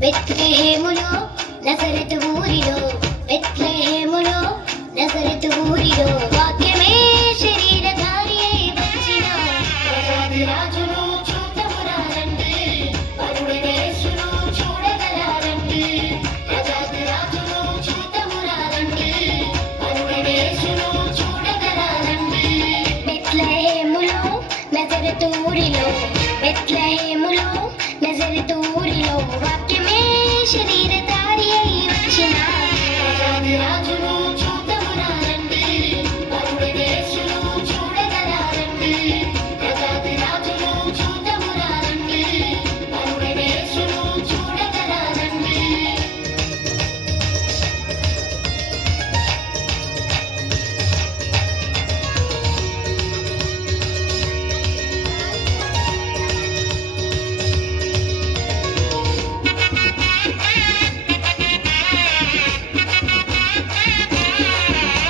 బెత్లెహేములో నజరెతు ఊరిలో బెత్లెహేములో నజరెతు ఊరిలో వాక్యమే శరీరధారి అయి వచ్చిన ప్రజాది రాజును చూడమురారండి పరుడైన యేసును చూడగలారండి ప్రజాది రాజును చూడమురారండి పరుడైన యేసును చూడగలారండి బెత్లెహేములో నజరెతు ఊరిలో బెత్లెహేములో నజరెతు ఊరిలో వాక్యమే శరీరధారి అయి వచ్చిన ప్రజాది రాజును చూడమురారండి పరుడైన యేసును చూడగలారండి ప్రజాది రాజును చూడమురారండి పరుడైన యేసును చూడగలారండి.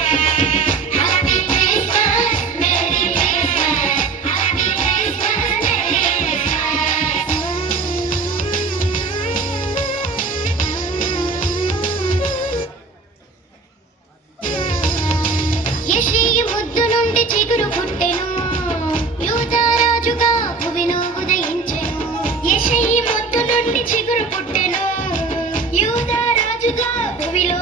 Happy Christmas, Merry Christmas, Happy Christmas, Merry Christmas. యెషయి ముద్దు నుండి చిగురు పుట్టెను యూదారాజుగా భువిలో ఉదయించెను యెషయి ముద్దు నుండి చిగురు పుట్టెను యూదారాజుగా భువిలో